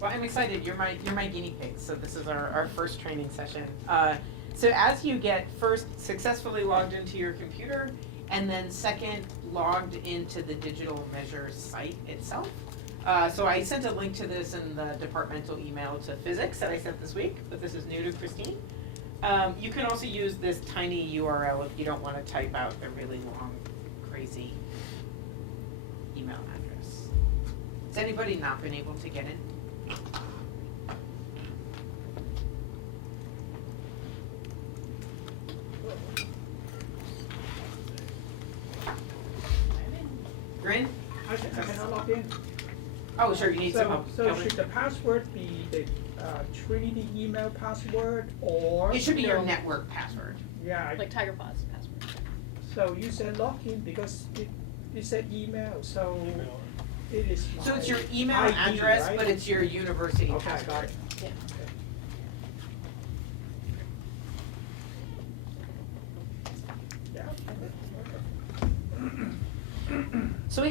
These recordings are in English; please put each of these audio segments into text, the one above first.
Well, I'm excited. You're my guinea pig. So this is our first training session. So as you get first successfully logged into your computer, and then second logged into the Digital Measures site itself. So I sent a link to this in the departmental email to physics that I sent this week, but this is new to Christine. You can also use this tiny URL if you don't want to type out the really long, crazy email address. Has anybody not been able to get in? You're in? I can log in. Oh, sure, you need some help. So should the password be the Trinity email password or? It should be your network password. Yeah. Like Tiger Paws password. So you said login because it said email, so it is So it's my your email ID, address, right? but it's your university Okay, password. got it. Yeah. So we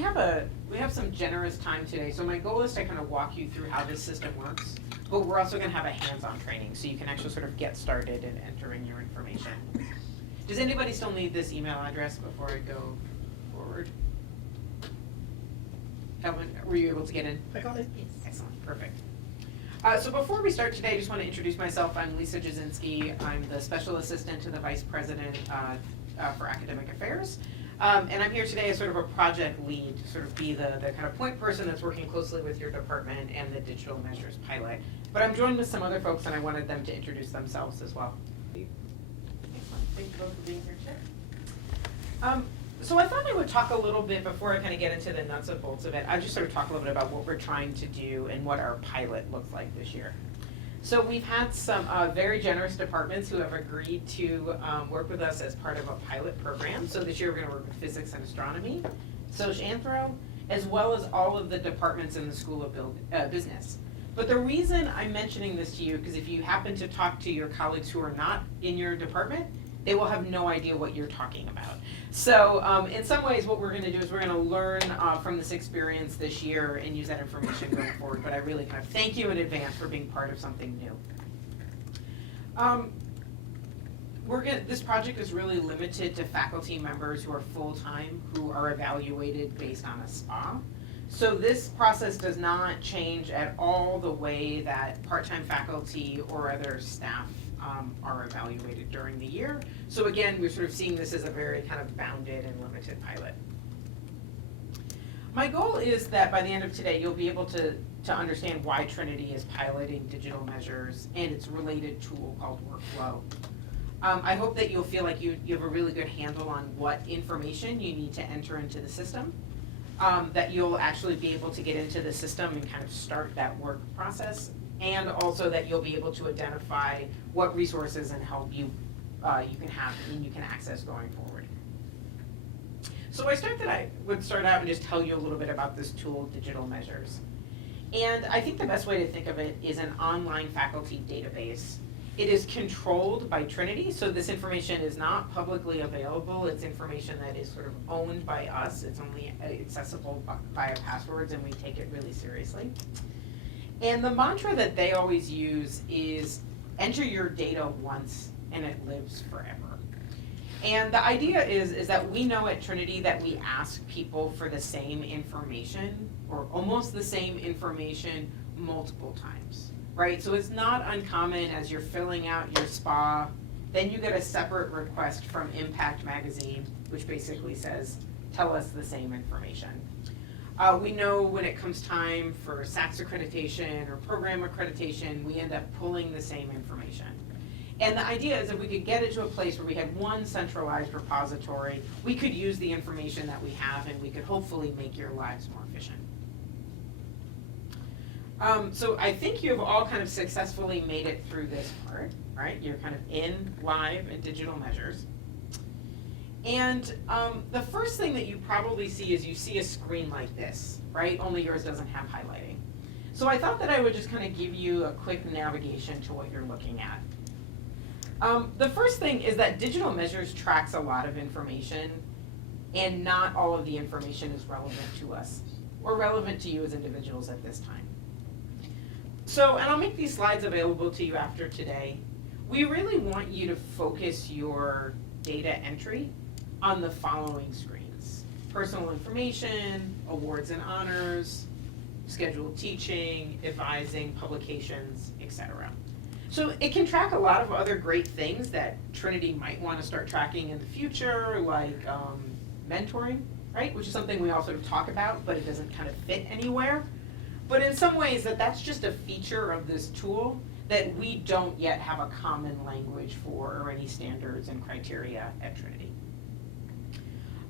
have some generous time today. So my goal is to kind of walk you through how this system works, but we're also going to have a hands-on training so you can actually sort of get started in entering your information. Does anybody still need this email address before I go forward? Kelvin, were you able to get in? I got it. Yes. Excellent, perfect. So before we start today, I just want to introduce myself. I'm Lisa Jasinski. I'm the Special Assistant to the Vice President for Academic Affairs. And I'm here today as sort of a project lead to sort of be the kind of point person that's working closely with your department and the Digital Measures pilot. But I'm joined with some other folks and I wanted them to introduce themselves as well. Excellent, thank you both for being here today. So I thought I would talk a little bit before I kind of get into the nuts and bolts of it. I'll just sort of talk a little bit about what we're trying to do and what our pilot looks like this year. So we've had some very generous departments who have agreed to work with us as part of a pilot program. So this year we're going to work with physics and astronomy, Soc Anthro, as well as all of the departments in the School of Business. But the reason I'm mentioning this to you, because if you happen to talk to your colleagues who are not in your department, they will have no idea what you're talking about. So in some ways what we're going to do is we're going to learn from this experience this year and use that information going forward. But I really kind of thank you in advance for being part of something new. This project is really limited to faculty members who are full-time, who are evaluated based on a SPA. So this process does not change at all the way that part-time faculty or other staff are evaluated during the year. So again, we're sort of seeing this as a very kind of bounded and limited pilot. My goal is that by the end of today, you'll be able to understand why Trinity is piloting Digital Measures and its related tool called Workflow. I hope that you'll feel like you have a really good handle on what information you need to enter into the system, that you'll actually be able to get into the system and kind of start that work process, and also that you'll be able to identify what resources and help you can have and you can access going forward. So I would start out and just tell you a little bit about this tool, Digital Measures. And I think the best way to think of it is an online faculty database. It is controlled by Trinity, so this information is not publicly available. It's information that is sort of owned by us. It's only accessible via passwords, and we take it really seriously. And the mantra that they always use is enter your data once and it lives forever. And the idea is that we know at Trinity that we ask people for the same information or almost the same information multiple times, right? So it's not uncommon as you're filling out your SPA, then you get a separate request from Impact Magazine, which basically says, tell us the same information. We know when it comes time for SACS accreditation or program accreditation, we end up pulling the same information. And the idea is if we could get it to a place where we had one centralized repository, we could use the information that we have and we could hopefully make your lives more efficient. So I think you have all kind of successfully made it through this part, right? You're kind of in live and Digital Measures. And the first thing that you probably see is you see a screen like this, right? Only yours doesn't have highlighting. So I thought that I would just kind of give you a quick navigation to what you're looking at. The first thing is that Digital Measures tracks a lot of information, and not all of the information is relevant to us or relevant to you as individuals at this time. So, and I'll make these slides available to you after today. We really want you to focus your data entry on the following screens: personal information, awards and honors, scheduled teaching, advising, publications, etc. So it can track a lot of other great things that Trinity might want to start tracking in the future, like mentoring, right? Which is something we all sort of talk about, but it doesn't kind of fit anywhere. But in some ways, that's just a feature of this tool that we don't yet have a common language for or any standards and criteria at Trinity.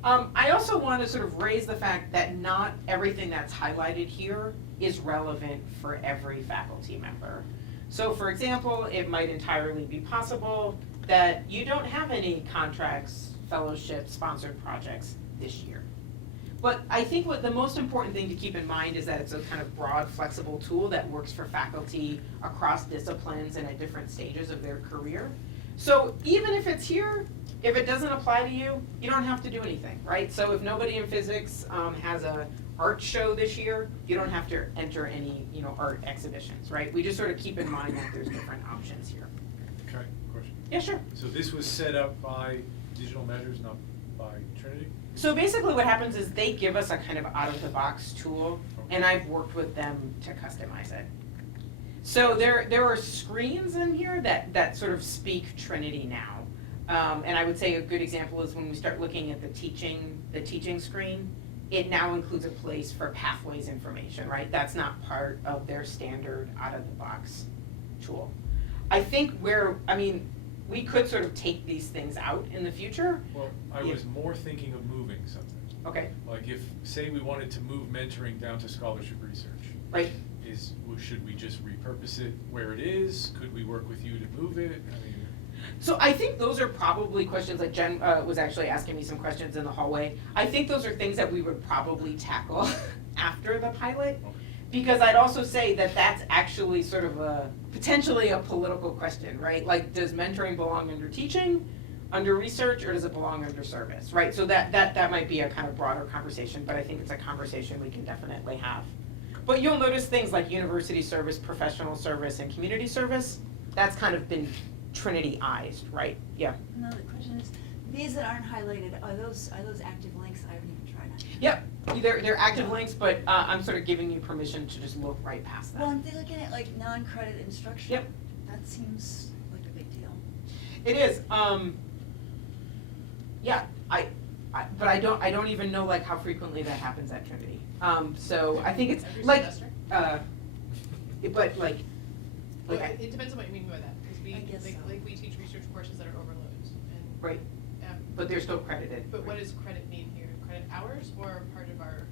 I also want to sort of raise the fact that not everything that's highlighted here is relevant for every faculty member. So for example, it might entirely be possible that you don't have any contracts, fellowships, sponsored projects this year. But I think what the most important thing to keep in mind is that it's a kind of broad, flexible tool that works for faculty across disciplines and at different stages of their career. So even if it's here, if it doesn't apply to you, you don't have to do anything, right? So if nobody in physics has a art show this year, you don't have to enter any, art exhibitions, right? We just sort of keep in mind that there's different options here. Okay, question. Yeah, sure. So this was set up by Digital Measures, not by Trinity? So basically what happens is they give us a kind of out-of-the-box tool, and I've worked with them to customize it. So there are screens in here that sort of speak Trinity now. And I would say a good example is when we start looking at the teaching screen, it now includes a place for pathways information, right? That's not part of their standard out-of-the-box tool. I think we could sort of take these things out in the future. Well, I was more thinking of moving something. Okay. Like if, say we wanted to move mentoring down to scholarship research. Right. Should we just repurpose it where it is? Could we work with you to move it? So I think those are probably questions, like Jen was actually asking me some questions in the hallway. I think those are things that we would probably tackle after the pilot. Okay. Because I'd also say that that's actually sort of potentially a political question, right? Like, does mentoring belong under teaching, under research, or does it belong under service, right? So that might be a kind of broader conversation, but I think it's a conversation we can definitely have. But you'll notice things like university service, professional service, and community service, that's kind of been Trinity-ized, right? Yeah. Another question is, these that aren't highlighted, are those active links? I haven't even tried that. Yep, they're active links, but I'm sort of giving you permission to just look right past that. Well, I'm looking at like non-credit instruction. Yep. That seems like a big deal. It is, yeah, but I don't even know like how frequently that happens at Trinity. So I think it's Every like, semester? but like Well, I- it depends on what you mean by that, because I guess so. we teach research courses that are overloads, and, right, but they're still credited. but what does credit mean here? Credit hours or part of our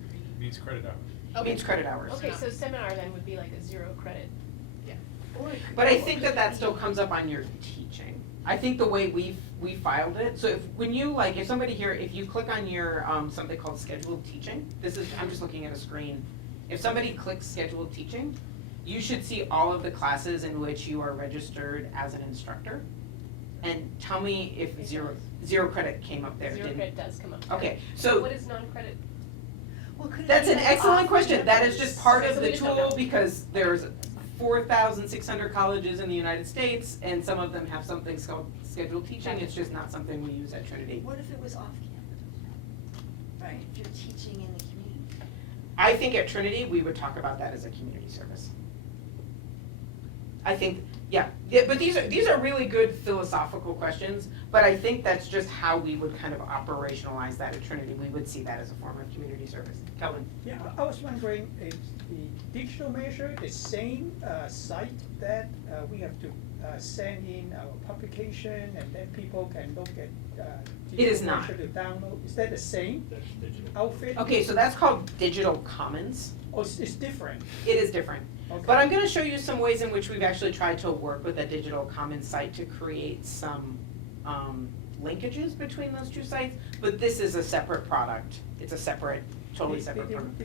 degree? Means credit hours. It means credit hours. Okay, so seminar then would be like a 0 credit. Yeah. But I think that still comes up on your teaching. I think the way we filed it, so if somebody here, if you click on your, something called scheduled teaching, I'm just looking at a screen. If somebody clicks scheduled teaching, you should see all of the classes in which you are registered as an instructor. And tell me if It zero credit came up there, 0 didn't? credit does come up. Okay, so What is non-credit? Well, could it that's be an like excellent off question. That is campus? just part Okay, of so we the just don't tool know. because there's 4,600 colleges in the United States and some of them have something called scheduled teaching. It's just not something we use at Trinity. What if it was off campus? Right, if you're teaching in the community. I think at Trinity, we would talk about that as a community service. I think, yeah, but these are really good philosophical questions, but I think that's just how we would kind of operationalize that at Trinity. We would see that as a form of community service. Kelvin? Yeah, I was wondering, is the digital measure the same site that we have to send in our publication and then people can look at It is digital not. measure to download? Is that the same outfit? Okay, so that's called Digital Commons. Oh, it's different? It is different. Okay. But I'm gonna show you some ways in which we've actually tried to work with the Digital Commons site to create some linkages between those two sites, but this is a separate product. It's a separate, totally separate product.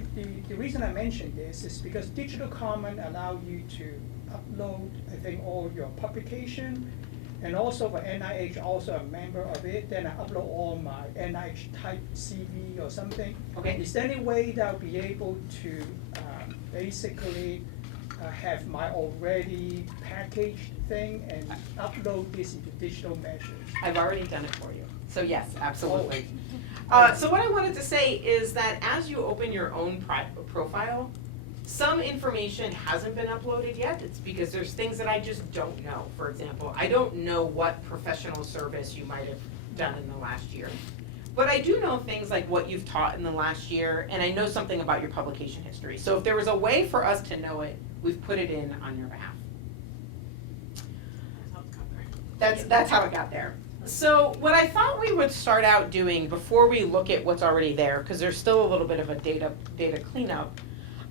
The reason I mention this is because Digital Commons allow you to upload, I think, all your publication, and also for NIH, also a member of it, then I upload all my NIH type CV or something. Okay. Is there any way that I'll be able to basically have my already packaged thing and upload this into digital measures? I've already done it for you. So yes, absolutely. So what I wanted to say is that as you open your own profile, some information hasn't been uploaded yet. It's because there's things that I just don't know. For example, I don't know what professional service you might have done in the last year. But I do know things like what you've taught in the last year, and I know something about your publication history. So if there was a way for us to know it, we've put it in on your behalf. That's how it's got there. That's how it got there. So what I thought we would start out doing before we look at what's already there, because there's still a little bit of a data cleanup,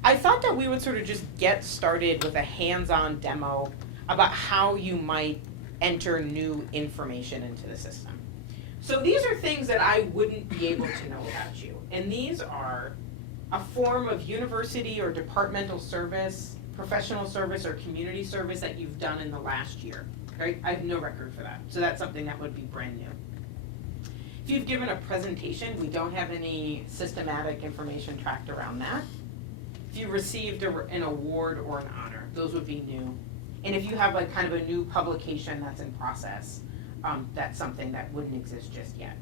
I thought that we would sort of just get started with a hands-on demo about how you might enter new information into the system. So these are things that I wouldn't be able to know about you. And these are a form of university or departmental service, professional service, or community service that you've done in the last year. Right? I have no record for that. So that's something that would be brand new. If you've given a presentation, we don't have any systematic information tracked around that. If you received an award or an honor, those would be new. And if you have like kind of a new publication that's in process, that's something that wouldn't exist just yet.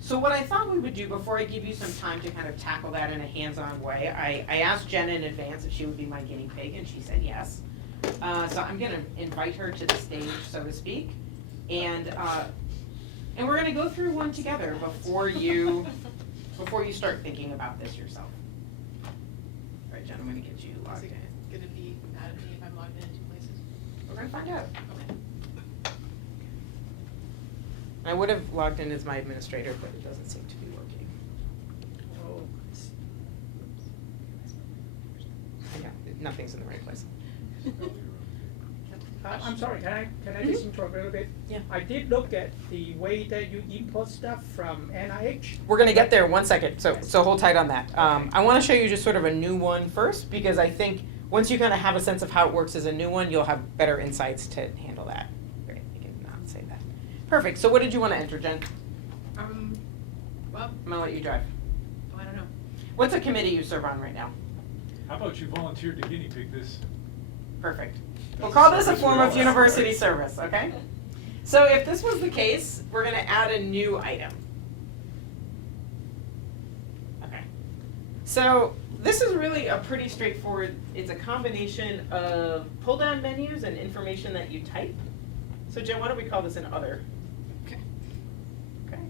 So what I thought we would do before I give you some time to kind of tackle that in a hands-on way, I asked Jenna in advance if she would be my guinea pig, and she said yes. So I'm gonna invite her to the stage, so to speak, and we're gonna go through one together before you start thinking about this yourself. All right, Jen, I'm gonna get you logged Is in. it gonna be mad at me if I'm logged in two places? We're gonna find out. Okay. I would have logged in as my administrator, but it doesn't seem to be working. Oh, Yeah, nothing's in the right place. I'm sorry, can I just interrupt a little bit? Yeah. I did look at the way that you import stuff from NIH. We're gonna get there in 1 second, so hold tight on that. I wanna show you just sort of a new one first, because I think once you kind of have a sense of how it works as a new one, you'll have better insights to handle that. Great, I can not say that. Perfect, so what did you wanna enter, Jen? Well, I'm gonna let you drive. I don't know. What's a committee you serve on right now? How about you volunteered to guinea pig this? Perfect. We'll That's call this a service form we of all have, university right? service, okay? So if this was the case, we're gonna add a new item. Okay. So this is really a pretty straightforward, it's a combination of pull-down menus and information that you type. So Jen, why don't we call this an other? Okay. Okay.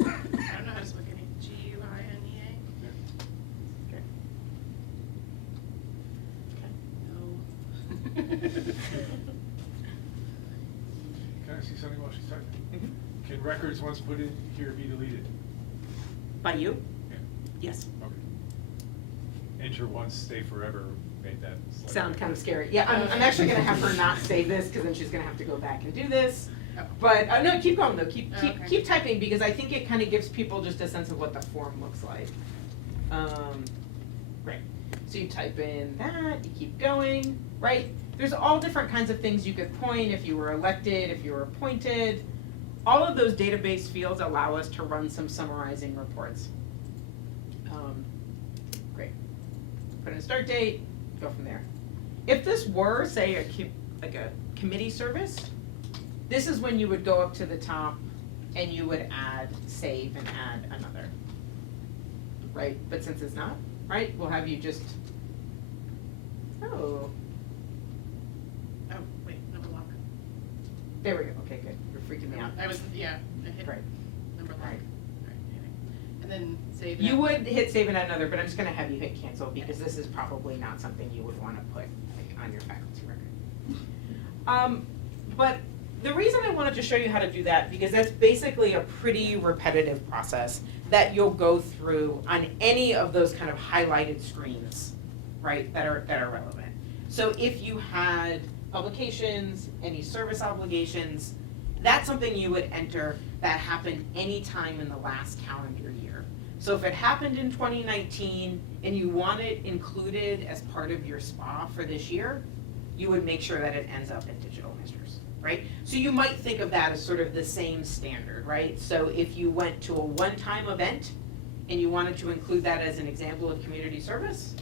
I don't know how to spell guinea. G-U-I-N-E-A? Okay. No. Can I see something while she's typing? Mhm. Can records once put in here be deleted? By you? Yeah. Yes. Okay. Enter once, stay forever, made that slightly. Sound kind of scary. Yeah, I'm actually gonna have her not save this, because then she's gonna have to go back and do this. Oh. But, no, keep going though, keep Okay. typing, because I think it kind of gives people just a sense of what the form looks like. Right, so you type in that, you keep going, right? There's all different kinds of things you could point, if you were elected, if you were appointed. All of those database fields allow us to run some summarizing reports. Great. Put in a start date, go from there. If this were, say, like a committee service, this is when you would go up to the top and you would add, save, and add another. Right, but since it's not, right, we'll have you just, oh, Oh, wait, number lock. there we go, okay, good, you're freaking me out. I was, yeah, I hit Right. number lock. Right. Right, and then save. You it. would hit save and add another, but I'm just gonna have you hit cancel, because this is probably not something you would wanna put like on your faculty record. But the reason I wanted to show you how to do that, because that's basically a pretty repetitive process that you'll go through on any of those kind of highlighted screens, right, that are relevant. So if you had publications, any service obligations, that's something you would enter that happened any time in the last calendar year. So if it happened in 2019 and you want it included as part of your SPA for this year, you would make sure that it ends up in digital measures, right? So you might think of that as sort of the same standard, right? So if you went to a one-time event and you wanted to include that as an example of community service,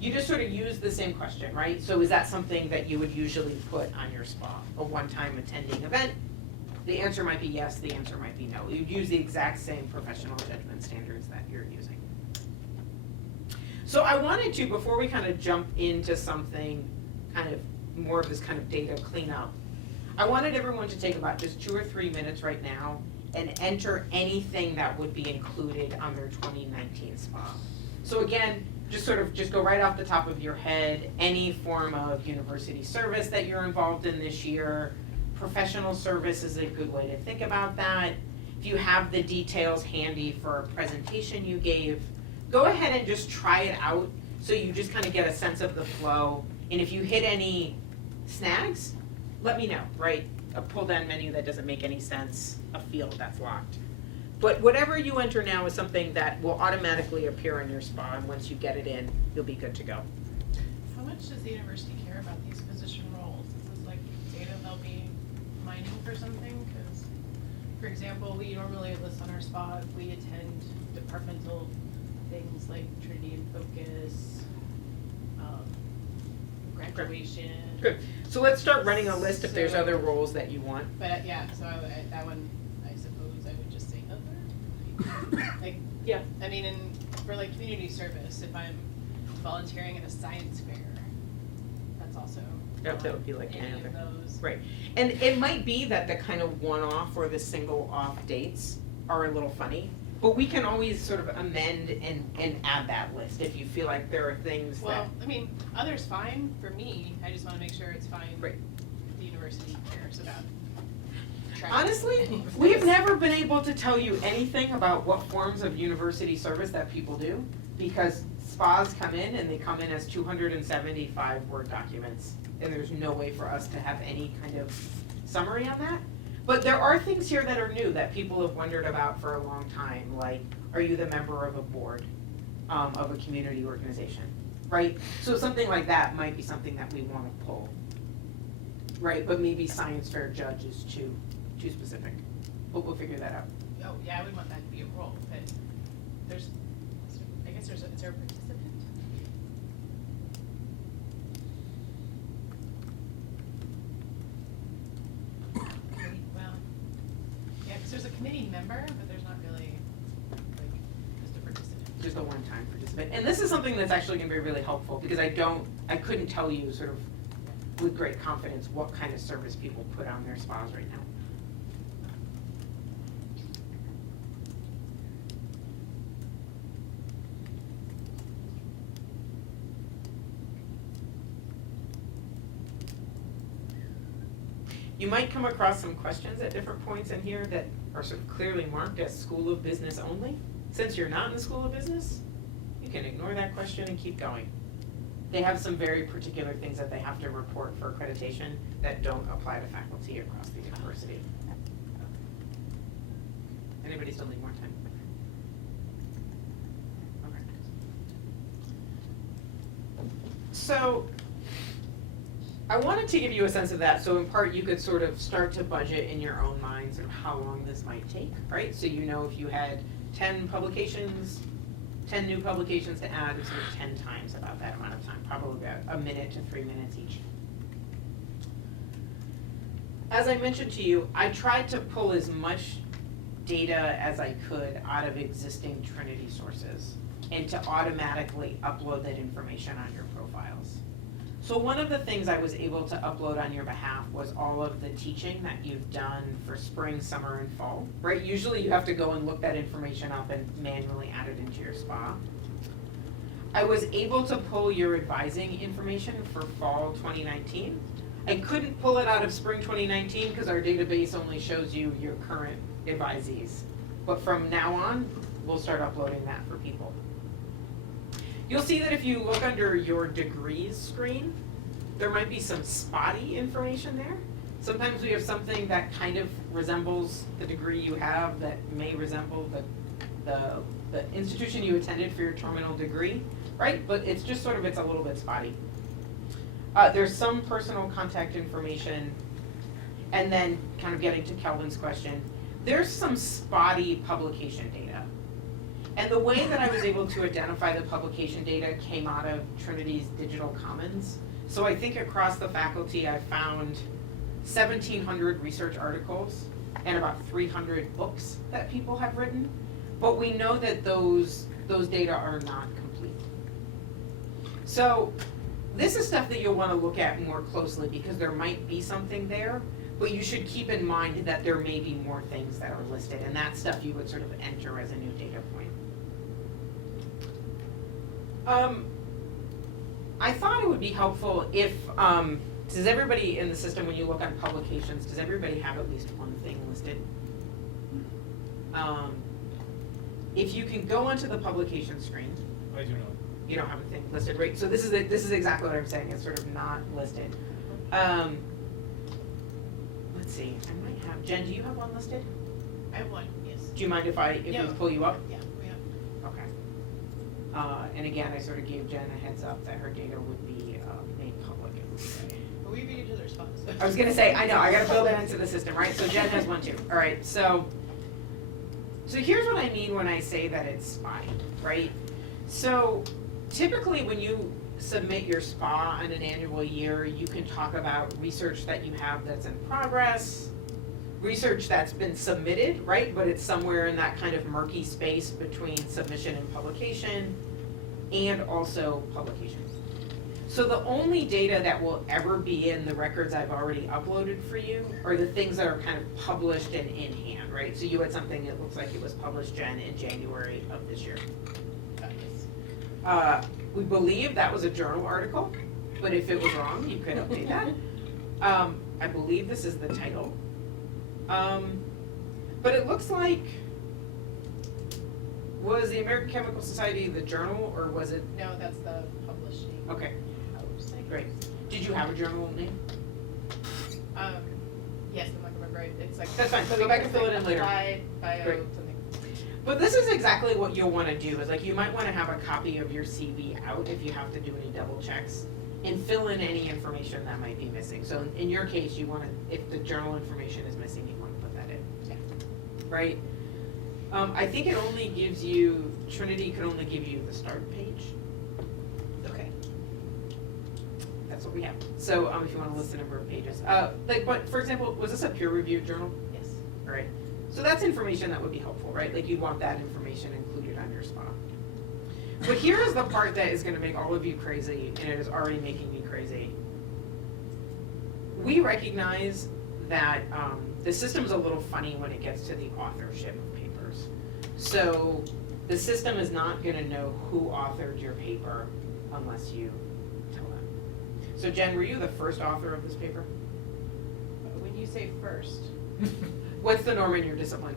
you just sort of use the same question, right? So is that something that you would usually put on your spa, a one-time attending event? The answer might be yes, the answer might be no. You'd use the exact same professional judgment standards that you're using. So I wanted to, before we kind of jump into something kind of more of this kind of data cleanup, I wanted everyone to take about just 2 or 3 minutes right now and enter anything that would be included on their 2019 spa. So again, just go right off the top of your head, any form of university service that you're involved in this year. Professional service is a good way to think about that. If you have the details handy for a presentation you gave, go ahead and just try it out so you just kind of get a sense of the flow. And if you hit any snags, let me know, right? A pull down menu that doesn't make any sense, a field that's locked. But whatever you enter now is something that will automatically appear in your spa, and once you get it in, you'll be good to go. How much does the university care about these position roles? Is this like data they'll be mining for something? Because, for example, we normally list on our spa if we attend departmental things like Trinity and Focus, graduation. Good. So let's start running a list if there's other roles that you want. But yeah, so that one, I suppose I would just say other. Like, Yeah. I mean, for like community service, if I'm volunteering at a science fair, that's also Yep, that would be like any any of other. those. Right. And it might be that the kind of one-off or the single-off dates are a little funny, but we can always sort of amend and add that list if you feel like there are things that. Well, I mean, others fine for me. I just want to make sure it's fine. Right. The university cares about. Honestly, we've never been able to tell you anything about what forms of university service that people do, because spas come in and they come in as 275 Word documents, and there's no way for us to have any kind of summary on that. But there are things here that are new that people have wondered about for a long time, like, are you the member of a board of a community organization, right? So something like that might be something that we want to pull, right? But maybe science fair judge is too specific, but we'll figure that out. Oh, yeah, I would want that to be a role, but there's, I guess is there a participant? Well, yeah, because there's a committee member, but there's not really, like, just a participant. Just a one-time participant. And this is something that's actually gonna be really helpful, because I couldn't tell you sort of with great confidence what kind of service people put on their spas right now. You might come across some questions at different points in here that are sort of clearly marked as School of Business only. Since you're not in the School of Business, you can ignore that question and keep going. They have some very particular things that they have to report for accreditation that don't apply to faculty across the university. Anybody still need more time? Okay. So, I wanted to give you a sense of that, so in part you could sort of start to budget in your own minds of how long this might take, right? So you know if you had 10 publications, 10 new publications to add, it's sort of 10 times about that amount of time, probably about a minute to 3 minutes each. As I mentioned to you, I tried to pull as much data as I could out of existing Trinity sources and to automatically upload that information on your profiles. So one of the things I was able to upload on your behalf was all of the teaching that you've done for spring, summer, and fall, right? Usually you have to go and look that information up and manually add it into your spa. I was able to pull your advising information for fall 2019. I couldn't pull it out of spring 2019 because our database only shows you your current advisees. But from now on, we'll start uploading that for people. You'll see that if you look under your degrees screen, there might be some spotty information there. Sometimes we have something that kind of resembles the degree you have that may resemble the institution you attended for your terminal degree, right? But it's just sort of, it's a little bit spotty. There's some personal contact information, and then kind of getting to Kelvin's question, there's some spotty publication data. And the way that I was able to identify the publication data came out of Trinity's Digital Commons. So I think across the faculty, I found 1,700 research articles and about 300 books that people have written. But we know that those data are not complete. So this is stuff that you'll want to look at more closely because there might be something there, but you should keep in mind that there may be more things that are listed, and that stuff you would sort of enter as a new data point. I thought it would be helpful if, does everybody in the system, when you look on publications, does everybody have at least one thing listed? If you can go onto the publication screen, I do not. you don't have a thing listed, right? So this is exactly what I'm saying, it's sort of not listed. Let's see, I might have, Jen, do you have one listed? I have one, yes. Do you mind if we Yeah. pull you up? Yeah, we have. Okay. And again, I sort of gave Jen a heads up that her data would be made public. But we read each other's spots. I was gonna say, I know, I gotta build it into the system, right? So Jen has one too. All right, so here's what I mean when I say that it's SPI, right? So typically when you submit your SPA on an annual year, you can talk about research that you have that's in progress, research that's been submitted, right? But it's somewhere in that kind of murky space between submission and publication, and also publications. So the only data that will ever be in the records I've already uploaded for you are the things that are kind of published and in hand, right? So you had something that looks like it was published, Jen, in January of this year. We believe that was a journal article, but if it was wrong, you could update that. I believe this is the title. But it looks like, was the American Chemical Society the journal, or was it, No, that's the publishing okay, house, I great. guess. Did you have a journal name? Yes, I'm not gonna remember it, it's like. That's fine, so go back and fill it in later. Applied bio, Great. something. But this is exactly what you'll wanna do, is like, you might wanna have a copy of your CV out if you have to do any double checks, and fill in any information that might be missing. So in your case, you wanna, if the journal information is missing, you wanna put that in. Yeah. Right? I think it only gives you, Trinity could only give you the start page. Okay. That's what we have. So, if you wanna list the number of pages. But for example, was this a peer-reviewed journal? Yes. Right, so that's information that would be helpful, right? Like you'd want that information included on your SPA. But here is the part that is gonna make all of you crazy, and it is already making me crazy. We recognize that the system's a little funny when it gets to the authorship of papers. So the system is not gonna know who authored your paper unless you tell them. So Jen, were you the first author of this paper? When you say first. What's the norm in your discipline?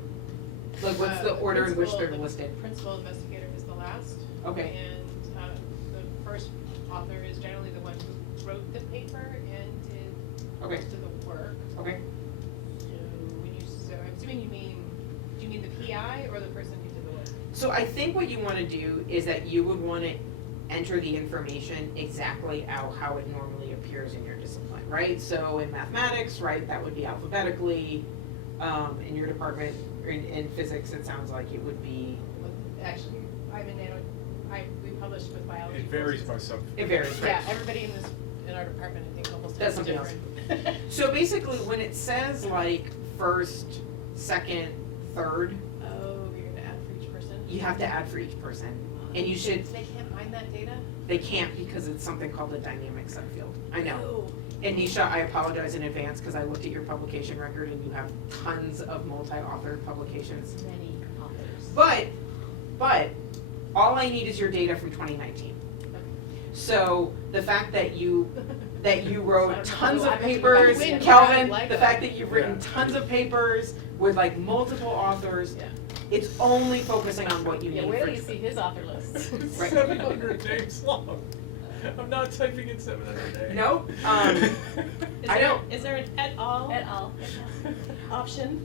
Like, what's the order in which they're principal- listed? Principal investigator is the last. Okay. And the first author is generally the one who wrote the paper and did Okay. most of the work. Okay, So I'm assuming do you mean the PI or the person who did the work? so I think what you wanna do is that you would wanna enter the information exactly how it normally appears in your discipline, right? So in mathematics, right, that would be alphabetically, in your department, in physics, it sounds like it would be, Actually, I'm in we published with biology. It varies by courses. subject. it varies, right? Yeah, everybody in our department, I think, almost Does does something else. different. So basically, when it says like first, second, third, Oh, you're gonna add for each person? you have to add for each person. And you should, They can't find that data? they can't because it's something called a dynamic subfield. I know. Oh. And Nisha, I apologize in advance because I looked at your publication record and you have tons of multi-authored publications. Many authors. But, all I need is your data from 2019. So, the fact that you wrote tons of papers, win, Kelvin, I like the that. fact that you've written Yeah. tons of papers with like multiple authors, Yeah. it's only focusing on what you need Yeah, for wait till you each- see his author list. Right. 700 names long. I'm not typing in 700 names. Nope, Is I there- don't. Is there an et al. Et al. Option?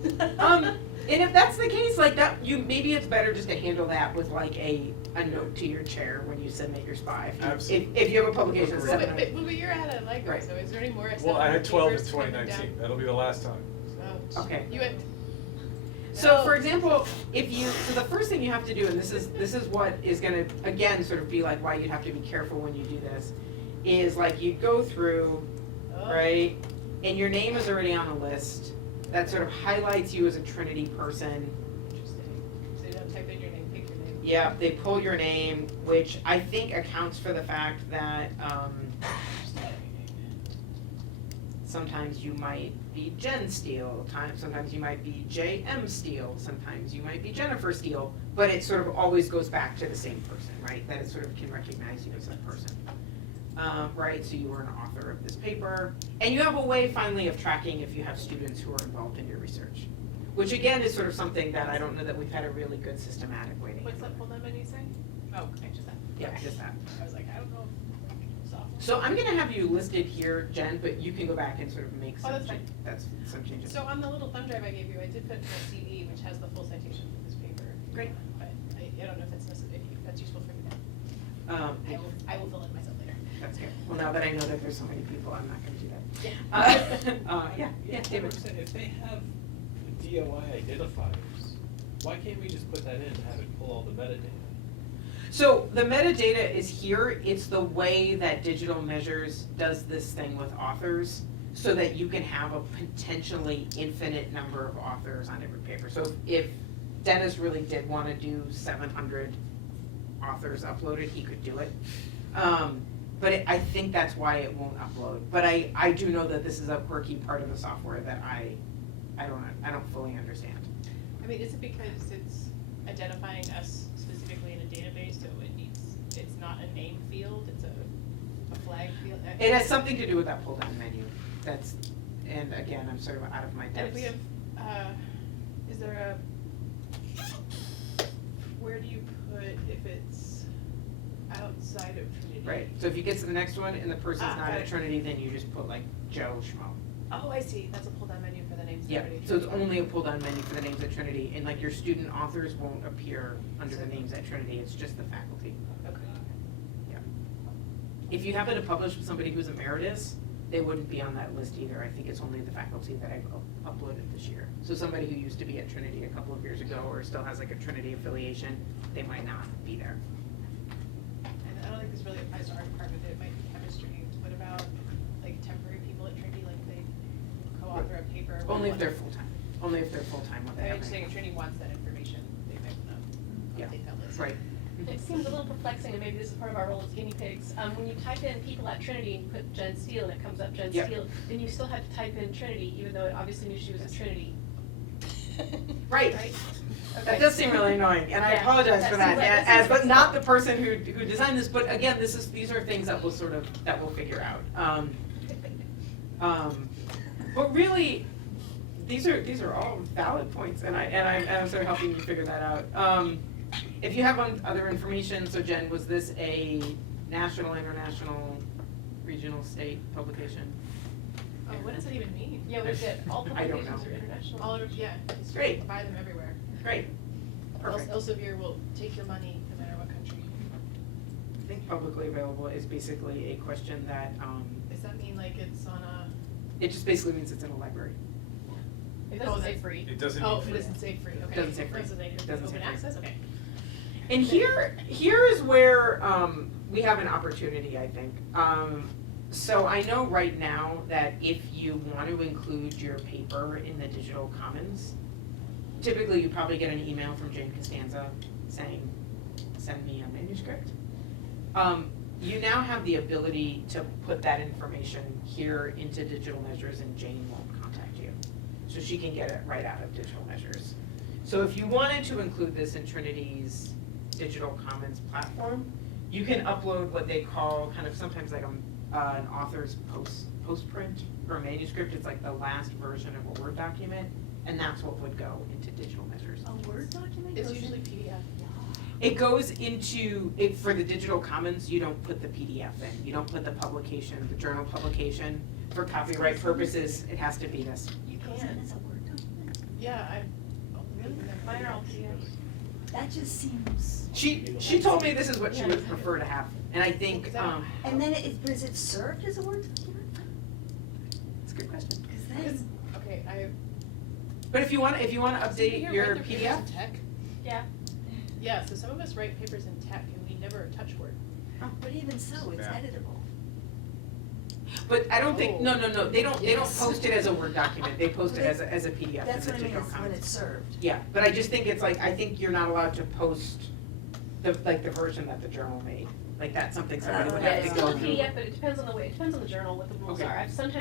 And if that's the case, like that, maybe it's better just to handle that with like a note to your chair when you submit your SPA. Absolutely. If you have a publication that's Agreed. Well, 700. but you're at a Lego, Right. so is there any more? Well, I had 12 in 700 papers coming 2019. down? That'll be the last time. Oh, Okay. You had, So for example, so the first thing you have to do, and this is what is gonna, again, sort of be like why you'd have to be careful when you do this, is like you go through, Oh. right? And your name is already on the list. That sort of highlights you as a Trinity person. Interesting. So you don't type in your name, pick your name. Yeah, they pull your name, which I think accounts for the fact that, sometimes you might be Jen Steele, sometimes you might be J.M. Steele, sometimes you might be Jennifer Steele, but it sort of always goes back to the same person, right? That it sort of can recognize you as that person. Right, so you were an author of this paper, and you have a way finally of tracking if you have students who are involved in your research, which again is sort of something that I don't know that we've had a really good systematic way to What's handle. that pull down menu say? Oh, okay, just that. Yeah, Okay. just that. I was like, I don't know. Software. So I'm gonna have you listed here, Jen, but you can go back and sort of make some, that's fine. some changes. So on the little thumb drive I gave you, I did put my CD, which has the full citation for this paper. Great. But I don't know if that's necessary, if that's useful for you now. I will fill it myself later. That's good. Well, now that I know that there's so many people, I'm not gonna do that. Yeah. Yeah, David. If they have DOI identifiers, why can't we just put that in and have it pull all the metadata? So the metadata is here, it's the way that Digital Measures does this thing with authors, so that you can have a potentially infinite number of authors on every paper. So if Dennis really did wanna do 700 authors uploaded, he could do it. But I think that's why it won't upload. But I do know that this is a quirky part of the software that I don't fully understand. I mean, is it because it's identifying us specifically in a database, so it's not a name field, it's a flag field? It has something to do with that pull-down menu. And again, I'm sort of out of my And depths. if we have, is there where do you put if it's outside of Trinity? Right, so if you get to the next one and the person's Ah, not got at it. Trinity, then you just put like Joe Schmo. Oh, I see, that's a pull-down menu for the names. Yeah, already. so it's only a pull-down menu for the names at Trinity, and like your student authors won't appear under the names at Trinity, it's just the faculty. Okay. If you happen to publish with somebody who's emeritus, they wouldn't be on that list either. I think it's only the faculty that I've uploaded this year. So somebody who used to be at Trinity a couple of years ago or still has like a Trinity affiliation, they might not be there. And I don't think this really applies to our department, it might be chemistry. What about like temporary people at Trinity, like they co-author a paper? Only if they're full-time, only if they're full-time with I'm that. just saying if Trinity wants that information, they might wanna Yeah, update that list. right. It seems a little perplexing, and maybe this is part of our role as guinea pigs. When you type in people at Trinity and put Jen Steele, and it comes up Jen Yep. Steele, then you still have to type in Trinity, even though it obviously knew she was at Trinity. Right. Right? That does seem really annoying, and I Yeah, apologize for that that, seems like- but not the person who designed this, but again, these are things that we'll figure out. But really, these are all valid points, and I'm sort of helping you figure that out. If you have other information, so Jen, was this a national, international, regional, state publication? Oh, what does that even mean? Yeah, was it all I don't publications know. or international? All of, yeah, it's Great. buy them everywhere. Great, perfect. Elsevier will take your money no matter what country. I think publicly available is basically a question that, Does that mean like it's on a? it just basically means it's in a library. It Oh, doesn't say that's- free. It doesn't Oh, mean it free. doesn't say free, okay. Doesn't say free. Doesn't say, Doesn't say open free. access, okay. And here is where we have an opportunity, I think. So I know right now that if you want to include your paper in the digital commons, typically you probably get an email from Jane Costanza saying, send me a manuscript. You now have the ability to put that information here into Digital Measures, and Jane won't contact you. So she can get it right out of Digital Measures. So if you wanted to include this in Trinity's Digital Commons platform, you can upload what they call kind of sometimes like an author's post-print or a manuscript. It's like the last version of a Word document, and that's what would go into Digital Measures. A Word document? It's goes in- usually PDF. It goes into, for the Digital Commons, you don't put the PDF in. You don't put the publication, the journal publication. For copyright purposes, it has to be this. You Goes in can. as a Word document? Yeah, really? Mine are all PDFs. That just seems, She told me this is what she would prefer to have, and I think, Is that- and then is it served as a Word document? it's a good question. Cause then, Okay, But if you wanna Does anybody update here your write their papers PDF, in tech? Yeah, Yeah, so some of us write papers in tech and we never touch Word. But even so, it's Yeah. editable. but I don't think, no, they don't Yes. post it as a Word document, they post it as a PDF, That's as a what I mean, digital it's when comment. it's served. Yeah, but I just think it's like, I think you're not allowed to post the version that the journal made, like that's something somebody would Oh, yeah, have it's to still go a through. PDF, but it depends on it depends on the journal, what the rules Okay. are.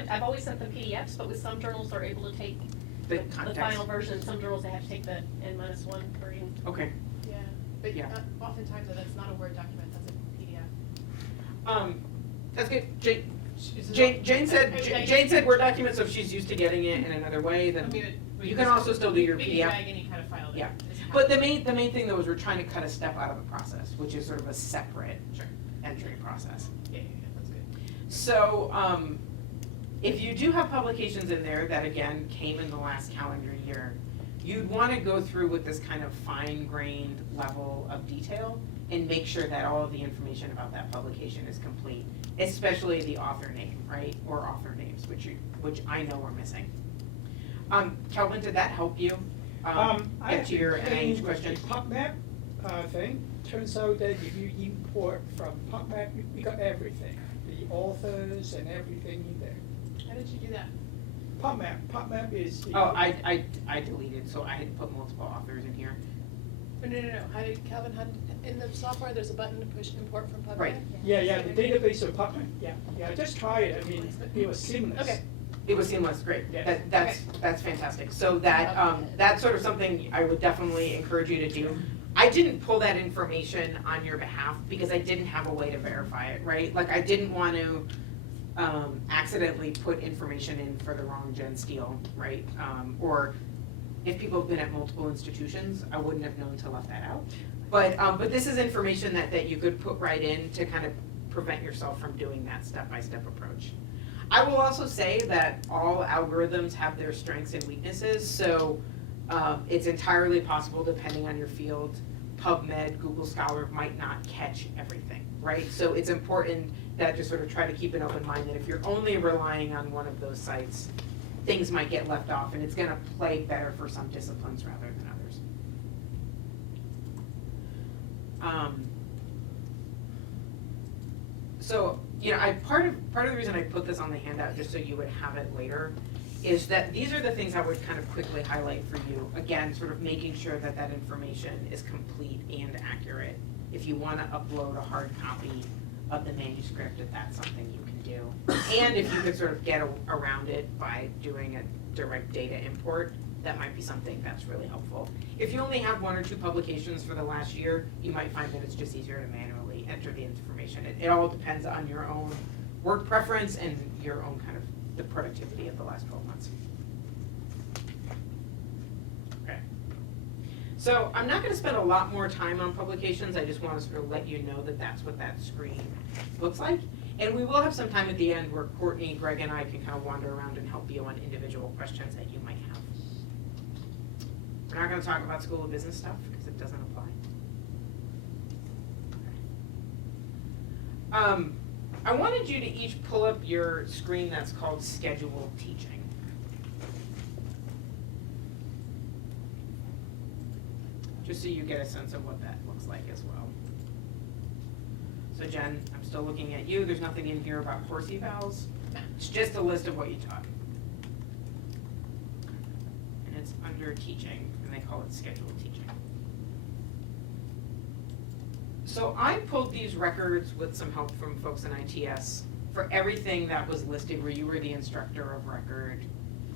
I've always sent them PDFs, but with some journals, they're able to take The the context. final version, some journals, they have to take the N-1 version. Okay, Yeah, but Yeah. oftentimes that's not a Word document, that's a PDF. that's good, Jane, Is it Jane not- said, I mean, Jane said Word document, so if she's used to getting it in another way, I then, mean, you can also still do your we PDF. can drag any kind of file there. Yeah. It's But the fine. main thing though is we're trying to cut a step out of the process, which is sort of a separate Sure. entry process. Yeah, that's good. So, if you do have publications in there that again came in the last calendar year, you'd wanna go through with this kind of fine-grained level of detail and make sure that all of the information about that publication is complete, especially the author name, right, or author names, which I know are missing. Kelvin, did that help you, I get to your think NIH question? PubMed thing, turns out that if you import from PubMed, you got everything, the authors and everything in there. How did you do that? PubMed is the. Oh, I deleted, so I had to put multiple authors in here. Oh, no, how did, Calvin, in the software, there's a button to push import from PubMed? Right. Yeah, the database of PubMed, yeah, just try it, I mean, it was seamless. Okay. It was seamless, great, Yeah. that's fantastic, so that's sort of something I would definitely encourage you to do. I didn't pull that information on your behalf because I didn't have a way to verify it, right? Like, I didn't want to, accidentally put information in for the wrong Jen Steele, right? Or if people have been at multiple institutions, I wouldn't have known to left that out. But this is information that you could put right in to kind of prevent yourself from doing that step-by-step approach. I will also say that all algorithms have their strengths and weaknesses, so it's entirely possible, depending on your field, PubMed, Google Scholar might not catch everything, right? So it's important that to sort of try to keep an open mind that if you're only relying on one of those sites, things might get left off, and it's gonna play better for some disciplines rather than others. So, you know, part of the reason I put this on the handout, just so you would have it later, is that these are the things I would kind of quickly highlight for you. Again, sort of making sure that that information is complete and accurate. If you wanna upload a hard copy of the manuscript, if that's something you can do. And if you could sort of get around it by doing a direct data import, that might be something that's really helpful. If you only have 1 or 2 publications for the last year, you might find that it's just easier to manually enter the information. It all depends on your own work preference and your own kind of the productivity of the last 12 months. Okay. So I'm not gonna spend a lot more time on publications, I just wanna sort of let you know that that's what that screen looks like. And we will have some time at the end where Courtney, Greg, and I can kind of wander around and help you on individual questions that you might have. We're not gonna talk about School of Business stuff, because it doesn't apply. Okay. I wanted you to each pull up your screen that's called Scheduled Teaching. Just so you get a sense of what that looks like as well. So Jen, I'm still looking at you, there's nothing in here about course evals, it's just a list of what you taught. And it's under teaching, and they call it scheduled teaching. So I pulled these records with some help from folks in ITS for everything that was listed where you were the instructor of record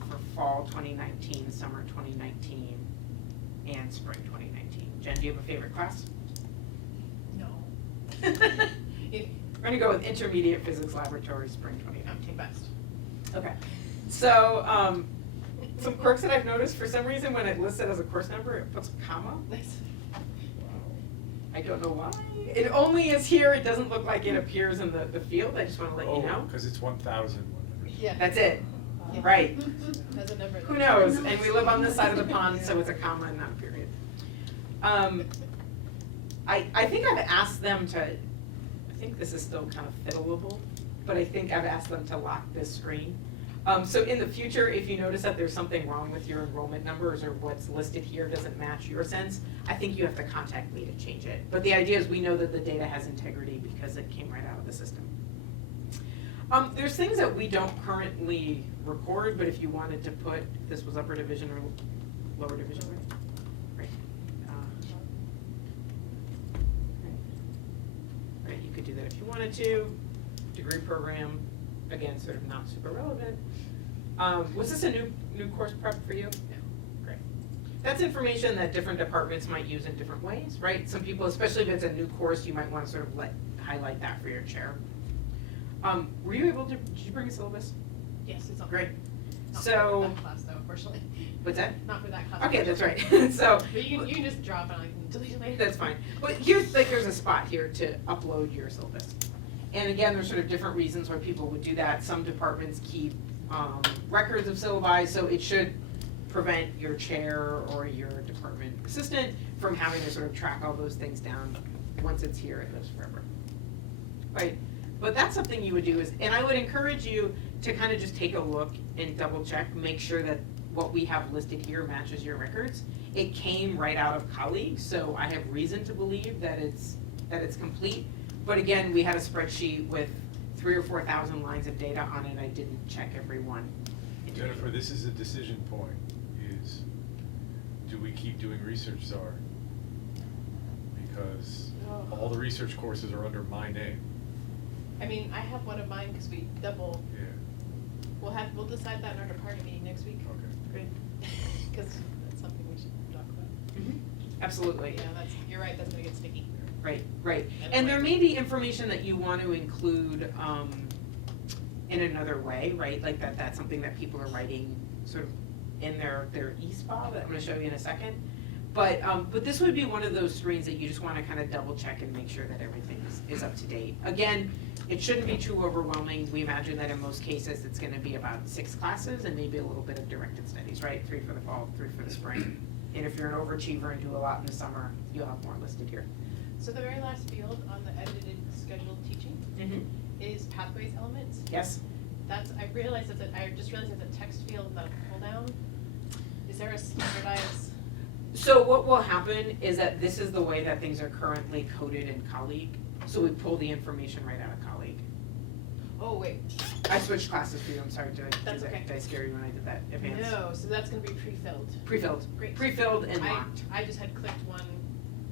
for fall 2019, summer 2019, and spring 2019. Jen, do you have a favorite class? No. We're gonna go with intermediate physics laboratory, spring 2019. Best. Okay, so, some quirks that I've noticed, for some reason, when it lists it as a course number, it puts a comma. Nice. I don't know why. It only is here, it doesn't look like it appears in the field, I just wanna let you know. Because it's 1,100. Yeah. That's it, Yeah. right. Has a number. Who knows, and we live on this side of the pond, so it's a comma and not a period. I think I've asked them to, I think this is still kind of fiddleable, but I think I've asked them to lock this screen. So in the future, if you notice that there's something wrong with your enrollment numbers or what's listed here doesn't match your sense, I think you have to contact me to change it. But the idea is we know that the data has integrity because it came right out of the system. There's things that we don't currently record, but if you wanted to put, if this was upper division or lower division, right? Right, you could do that if you wanted to. Degree program, again, sort of not super relevant. Was this a new course prep for you? Yeah. Great. That's information that different departments might use in different ways, right? Some people, especially if it's a new course, you might want to sort of highlight that for your chair. Were you able to, did you bring a syllabus? Yes, it's on. Great. Not So, for that class though, unfortunately. what's that? Not for that class. Okay, that's unfortunately. right. So, But you can just drop it and I can delete it later. that's fine. But here's, there's a spot here to upload your syllabus. And again, there's sort of different reasons why people would do that. Some departments keep records of syllabi, so it should prevent your chair or your department assistant from having to sort of track all those things down. Once it's here, it lives forever. Right? But that's something you would do is, and I would encourage you to kind of just take a look and double check, make sure that what we have listed here matches your records. It came right out of colleagues, so I have reason to believe that it's complete. But again, we had a spreadsheet with 3,000 or 4,000 lines of data on it. I didn't check every one. Jennifer, this is a decision point, is do we keep doing research czar? Because all the research courses are under my name. I mean, I have one of mine because we double, Yeah, we'll decide that in our department meeting next week. okay. Great. Because that's something we should talk about. Mhm. Absolutely. Yeah, you're right, that's gonna get sticky. Right, right. And And it there might- may be information that you want to include in another way, right? Like that's something that people are writing sort of in their e-spa that I'm gonna show you in a second. But this would be one of those screens that you just want to kind of double check and make sure that everything is up to date. Again, it shouldn't be too overwhelming. We imagine that in most cases, it's gonna be about 6 classes and maybe a little bit of directed studies, right? 3 for the fall, 3 for the spring. And if you're an overachiever and do a lot in the summer, you'll have more listed here. So the very last field on the edited scheduled teaching is pathways elements. Yes? I just realized it's a text field, not a pull down. Is there a standardized? So what will happen is that this is the way that things are currently coded in Colleague. So we pull the information right out of Colleague. Oh, wait, I switched classes for you, I'm sorry, did That's okay. I scare you when I did that advanced? no, so that's gonna be pre-filled. Pre-filled, Great. pre-filled and locked. I just had clicked one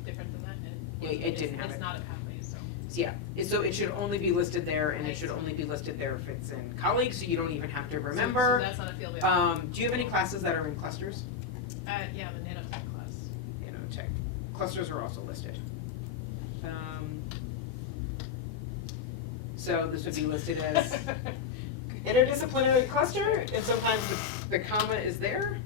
different than that and Yeah, it didn't have it. It's not a pathway, so. So yeah, so it should only be listed there and it should only be listed there if it's in Colleague, so you don't even have to remember. So that's not a field we have. Do you have any classes that are in clusters? Yeah, the nanotech class. Nanotech. Clusters are also listed. So this would be listed as interdisciplinary cluster, and sometimes the comma is there.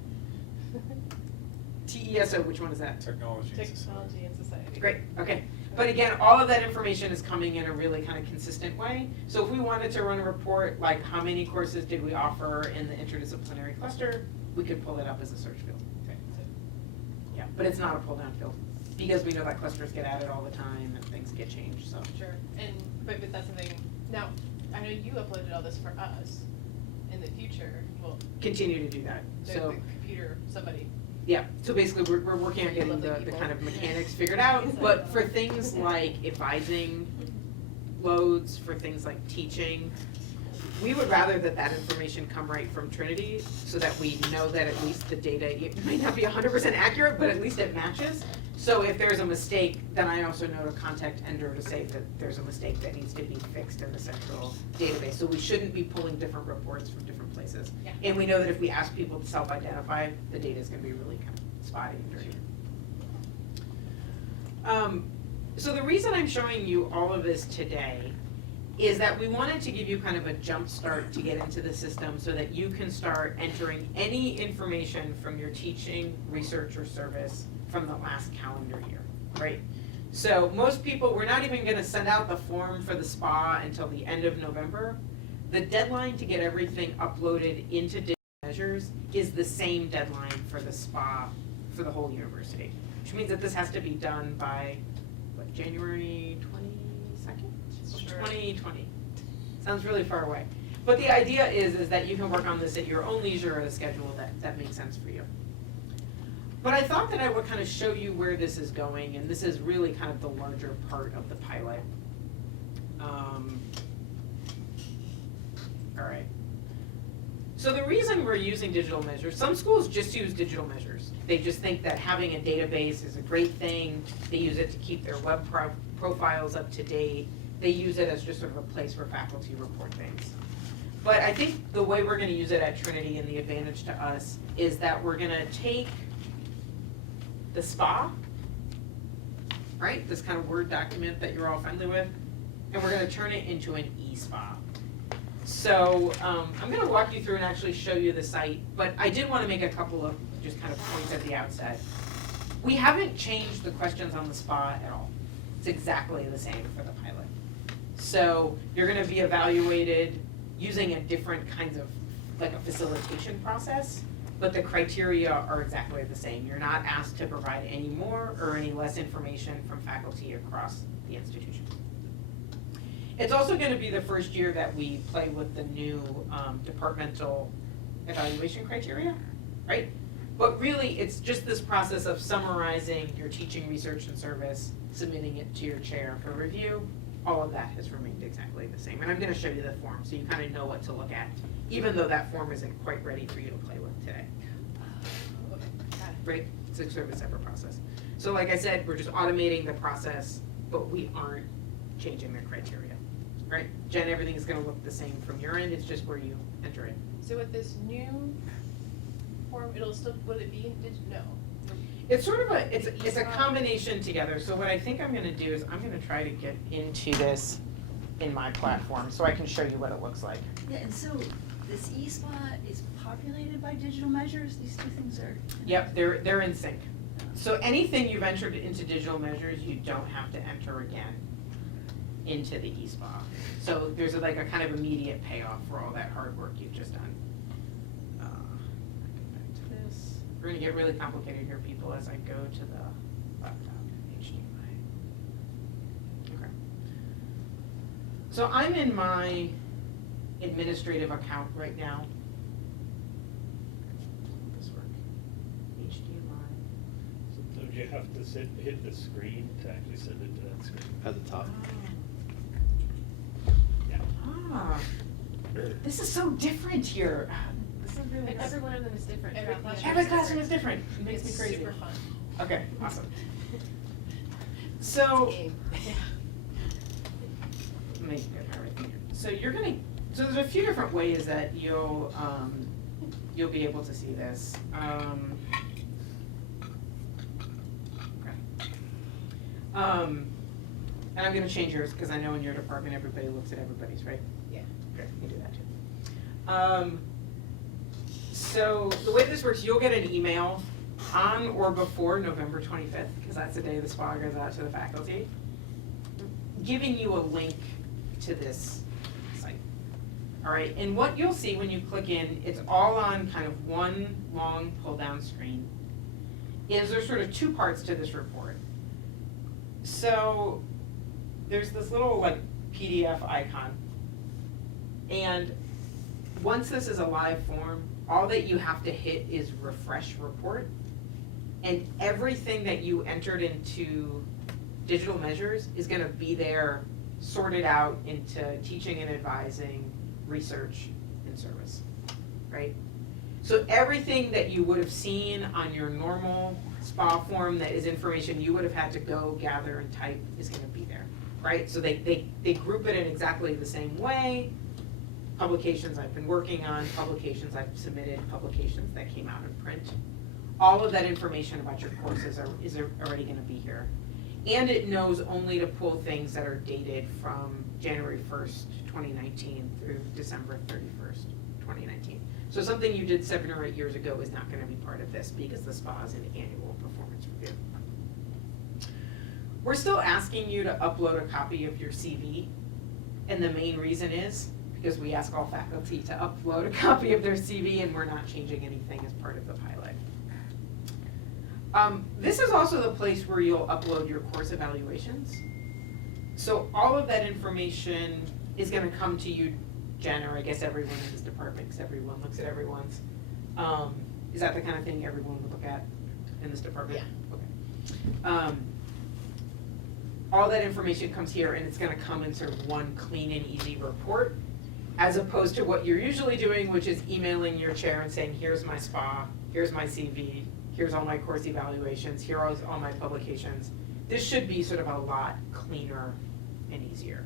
TESO, which one is that? Technology and society. Technology and society. Great, okay. But again, all of that information is coming in a really kind of consistent way. So if we wanted to run a report, like how many courses did we offer in the interdisciplinary cluster, we could pull it up as a search field. Okay, so Yeah, but it's not a pull down field, because we know that clusters get added all the time and things get changed, so. Sure, but that's something, now, I know you uploaded all this for us, in the future, well, Continue to do that, the so. computer, somebody, Yeah, so basically, we're working on getting Lovely the people. kind of mechanics figured out, but for things like advising loads, for things like teaching, we would rather that information come right from Trinity, so that we know that at least the data, it might not be 100% accurate, but at least it matches. So if there's a mistake, then I also know to contact Ender to say that there's a mistake that needs to be fixed in the central database. So we shouldn't be pulling different reports from different places. Yeah. And we know that if we ask people to self-identify, the data is gonna be really kind of spotty and dirty. So the reason I'm showing you all of this today is that we wanted to give you kind of a jump start to get into the system so that you can start entering any information from your teaching, research, or service from the last calendar year, right? So most people, we're not even gonna send out the form for the SPA until the end of November. The deadline to get everything uploaded into Digital Measures is the same deadline for the SPA for the whole university, which means that this has to be done by, what, January 22nd? Sure. 2020. Sounds really far away. But the idea is that you can work on this at your own leisure at a schedule that makes sense for you. But I thought that I would kind of show you where this is going, and this is really kind of the larger part of the pilot. All right. So the reason we're using digital measures, some schools just use digital measures. They just think that having a database is a great thing. They use it to keep their web profiles up to date. They use it as just sort of a place where faculty report things. But I think the way we're gonna use it at Trinity and the advantage to us is that we're gonna take the SPA, right? This kind of Word document that you're all friendly with, and we're gonna turn it into an e-SPA. So I'm gonna walk you through and actually show you the site, but I did wanna make a couple of just kind of points at the outset. We haven't changed the questions on the SPA at all. It's exactly the same for the pilot. So you're gonna be evaluated using a different kinds of, like a facilitation process, but the criteria are exactly the same. You're not asked to provide any more or any less information from faculty across the institution. It's also gonna be the first year that we play with the new departmental evaluation criteria, right? But really, it's just this process of summarizing your teaching, research, and service, submitting it to your chair for review. All of that has remained exactly the same. And I'm gonna show you the form, so you kind of know what to look at, even though that form isn't quite ready for you to play with today. Right? It's a sort of a separate process. So like I said, we're just automating the process, but we aren't changing the criteria, right? Jen, everything is gonna look the same from your end, it's just where you enter it. So with this new form, it'll still, would it be, no? It's sort of a, it's a combination together, so what I think I'm gonna do is I'm gonna try to get into this in my platform, so I can show you what it looks like. Yeah, and so this e-SPA is populated by digital measures, these two things are. Yep, they're in sync. So anything you've entered into digital measures, you don't have to enter again into the eSPA. So there's like a kind of immediate payoff for all that hard work you've just done. Go back to this. We're gonna get really complicated here, people, as I go to the laptop HDMI. Okay. So I'm in my administrative account right now. Will this work? HDMI. So don't you have to hit the screen to actually send it to that screen? At the top. Yeah. Ah, this is so different here. This is really And nice. every one of them is different. Every throughout the classroom year. Every classroom is different. It makes me It's crazy. super fun. Okay, awesome. So, let me get my right thing here. So you're gonna, so there's a few different ways that you'll be able to see this. Okay. And I'm gonna change yours, because I know in your department, everybody looks at everybody's, right? Yeah. Okay, you can do that too. So the way this works, you'll get an email on or before November 25th, because that's the day the SPA goes out to the faculty, giving you a link to this site. All right, and what you'll see when you click in, it's all on kind of one long pull-down screen, is there's sort of two parts to this report. So there's this little like PDF icon, and once this is a live form, all that you have to hit is refresh report, and everything that you entered into digital measures is gonna be there, sorted out into teaching and advising, research, and service, right? So everything that you would have seen on your normal SPA form that is information you would have had to go gather and type is gonna be there, right? So they group it in exactly the same way. Publications I've been working on, publications I've submitted, publications that came out in print. All of that information about your courses is already gonna be here. And it knows only to pull things that are dated from January 1st, 2019 through December 31st, 2019. So something you did 7 or 8 years ago is not gonna be part of this because the SPA is an annual performance review. We're still asking you to upload a copy of your CV, and the main reason is because we ask all faculty to upload a copy of their CV, and we're not changing anything as part of the pilot. This is also the place where you'll upload your course evaluations. So all of that information is gonna come to you Jen, or I guess everyone in this department, because everyone looks at everyone's. Is that the kind of thing everyone would look at in this department? Yeah. Okay. All that information comes here, and it's gonna come in sort of one clean and easy report, as opposed to what you're usually doing, which is emailing your chair and saying, here's my SPA, here's my CV, here's all my course evaluations, here are all my publications. This should be sort of a lot cleaner and easier.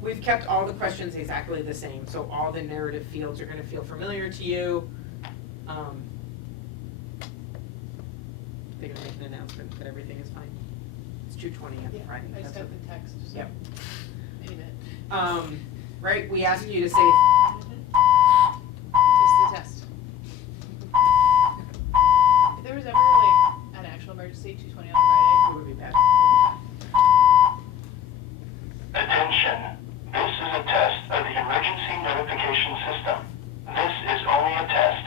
We've kept all the questions exactly the same, so all the narrative fields are gonna feel familiar to you. They're gonna make an announcement that everything is fine. It's 2:20 on Yeah, Friday. I just that's got the text, so. Yep. Any minute. Right, we asked you to say, This is the test. If there was ever like an actual emergency, 2:20 on it would be bad. Attention, this is a test of the emergency notification system. This is only a test.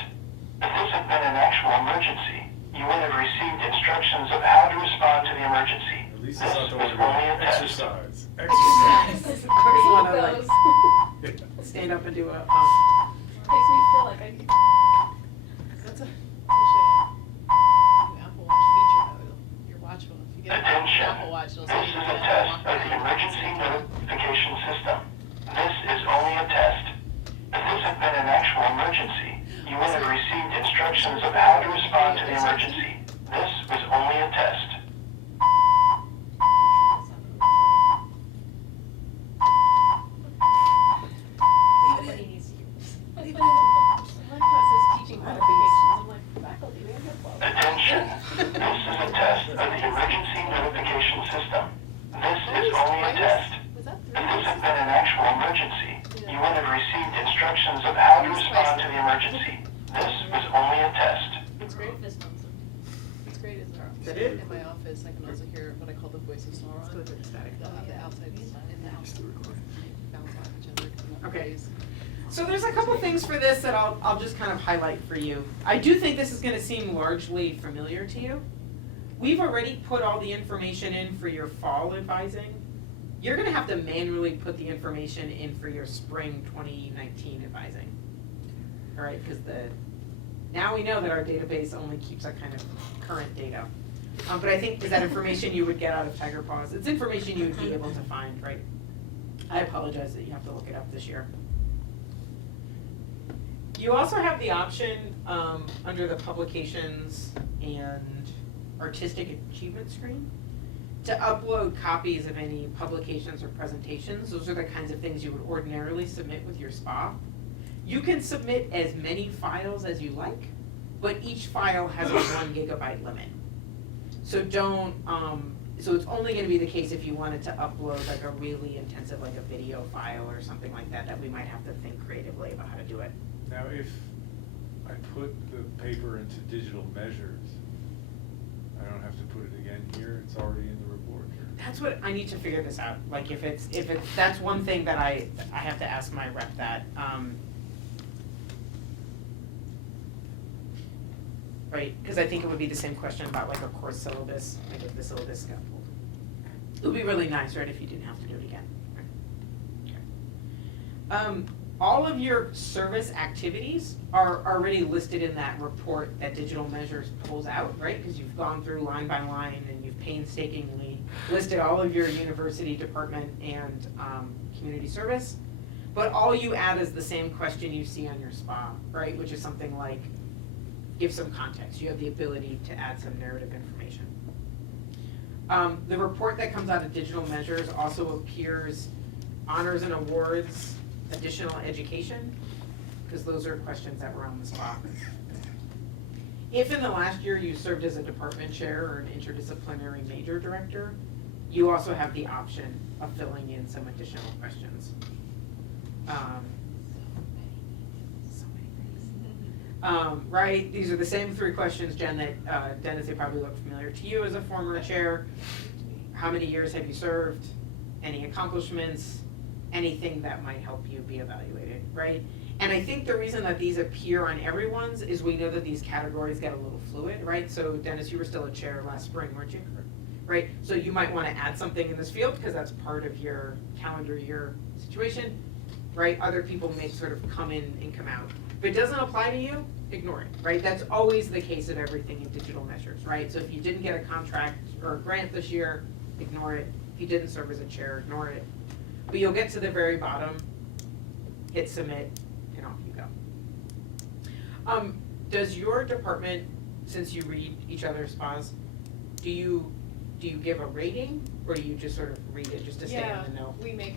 If this had been an actual emergency, you would have received instructions of how to respond to the emergency. At least This it's not the is one only a about test. exercise. Exercise. I always wanna Those. like stand up and do a, Makes me feel like I need. That's actually an Apple Watch feature though. Your watch will, if you get an Attention, Apple Watch, it'll this say is you a can test walk of the around. emergency notification system. This is only a test. If this had been an actual emergency, you would have received instructions of how to respond to the emergency. This was only a test. Nobody needs to hear this. Even in, like, process teaching qualifications, I'm like, faculty, we have no qualifications. Attention, this is a test of the emergency notification system. This is only a test. Was that If this had three? been an actual emergency, you would have received instructions of how to respond to the emergency. This was only a test. It's great. It's great as Is that it? in my office, I can also hear what I call the voice of Sauron. Let's go to the static. They'll have the outside in the house bounce off each other. Okay. So there's a couple things for this that I'll just kind of highlight for you. I do think this is gonna seem largely familiar to you. We've already put all the information in for your fall advising. You're gonna have to manually put the information in for your spring 2019 advising. All right, because now we know that our database only keeps a kind of current data. But I think, is that information you would get out of Tiger Paws? It's information you would be able to find, right? I apologize that you have to look it up this year. You also have the option, under the publications and artistic achievement screen, to upload copies of any publications or presentations. Those are the kinds of things you would ordinarily submit with your SPA. You can submit as many files as you like, but each file has a 1 gigabyte limit. So don't, so it's only gonna be the case if you wanted to upload like a really intensive, like a video file or something like that, that we might have to think creatively about how to do it. Now, if I put the paper into digital measures, I don't have to put it again here, it's already in the report, or? That's what, I need to figure this out, like if it's, that's one thing that I have to ask my rep that, right, cause I think it would be the same question about like a course syllabus, like if the syllabus got pulled. It would be really nice, right, if you didn't have to do it again. Okay. All of your service activities are already listed in that report that Digital Measures pulls out, right? Because you've gone through line by line and you've painstakingly listed all of your university, department, and community service. But all you add is the same question you see on your SPA, right? Which is something like, give some context. You have the ability to add some narrative information. The report that comes out of Digital Measures also appears honors and awards, additional education, because those are questions that were on the SPA. If in the last year you served as a department chair or an interdisciplinary major director, you also have the option of filling in some additional questions. Right, these are the same 3 questions, Jen, that Dennis, they probably look familiar to you as a former chair. How many years have you served? Any accomplishments? Anything that might help you be evaluated, right? And I think the reason that these appear on everyone's is we know that these categories get a little fluid, right? So Dennis, you were still a chair last spring, weren't you? Right, so you might wanna add something in this field because that's part of your calendar year situation. right? Other people may sort of come in and come out. If it doesn't apply to you, ignore it, right? That's always the case of everything in digital measures, right? So if you didn't get a contract or a grant this year, ignore it. If you didn't serve as a chair, ignore it. But you'll get to the very bottom, hit submit, and off you go. Does your department, since you read each other's spas, do you give a rating, or do you just sort of read it just to stay in the know? We make